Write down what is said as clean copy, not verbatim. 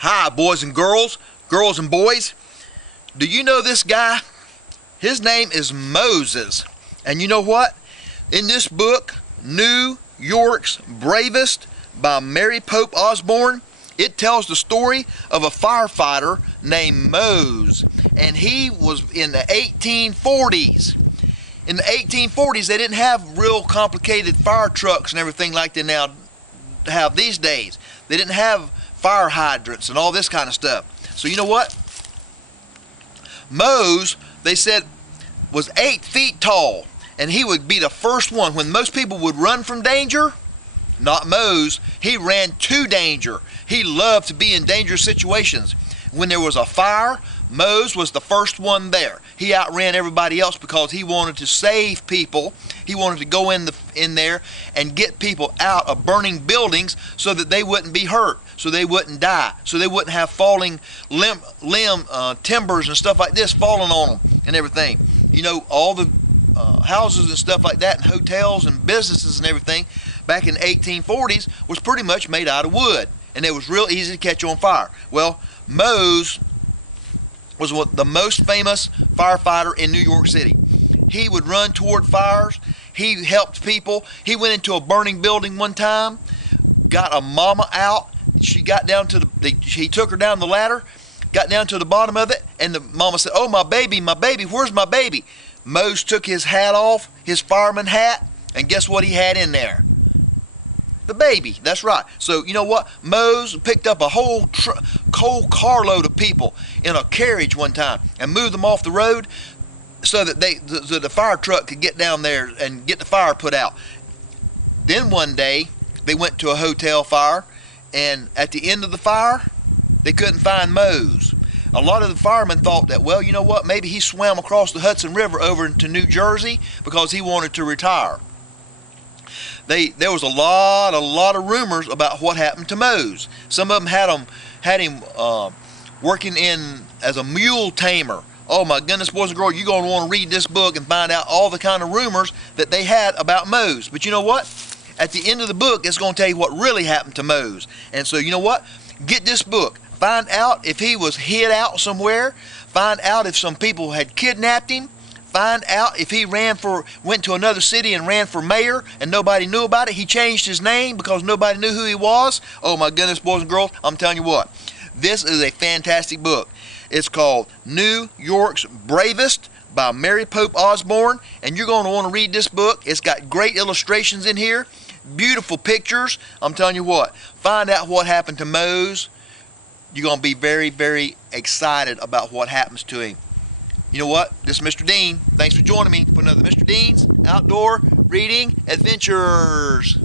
Hi, boys and girls and boys. Do you know this guy? His name is Moses. And you know what? In this book, New York's Bravest by Mary Pope Osborne, it tells the story of a firefighter named Mose. And he was in the 1840s. In the 1840s, they didn't have real complicated fire trucks and everything like they now have these days. They didn't have fire hydrants and all this kind of stuff. So you know what? Mose, they said, was 8 feet tall, and he would be the first one. When most people would run from danger, not Mose, he ran to danger. He loved to be in dangerous situations. When there was a fire, Mose was the first one there. He outran everybody else because he wanted to save people. He wanted to go in there and get people out of burning buildings so that they wouldn't be hurt, so they wouldn't die, so they wouldn't have falling timbers and stuff like this falling on them and everything. You know, all the houses and stuff like that and hotels and businesses and everything back in the 1840s was pretty much made out of wood, and it was real easy to catch on fire. Well, Mose was the most famous firefighter in New York City. He would run toward fires. He helped people. He went into a burning building one time, got a mama out. She got down to he took her down the ladder, got down to the bottom of it, and the mama said, "Oh, my baby, where's my baby?" Mose took his hat off, his fireman hat, and guess what he had in there? The baby. That's right. So you know what? Mose picked up a whole carload of people in a carriage one time and moved them off the road so that the fire truck could get down there and get the fire put out. Then one day they went to a hotel fire, and at the end of the fire they couldn't find Mose. A lot of the firemen thought that, well, you know what? Maybe he swam across the Hudson River over into New Jersey because he wanted to retire. There was a lot of rumors about what happened to Mose. Some of them had him working in as a mule tamer. Oh my goodness, boys and girls, you're going to want to read this book and find out all the kind of rumors that they had about Mose. But you know what? At the end of the book, it's going to tell you what really happened to Mose. And so you know what? Get this book. Find out if he was hid out somewhere. Find out if some people had kidnapped him. Find out if he went to another city and ran for mayor and nobody knew about it. He changed his name because nobody knew who he was. Oh my goodness, boys and girls, I'm telling you what. This is a fantastic book. It's called New York's Bravest by Mary Pope Osborne, and you're going to want to read this book. It's got great illustrations in here, beautiful pictures. I'm telling you what, find out what happened to Mose. You're going to be very, very excited about what happens to him. You know what? This is Mr. Dean. Thanks for joining me for another Mr. Dean's Outdoor Reading Adventures.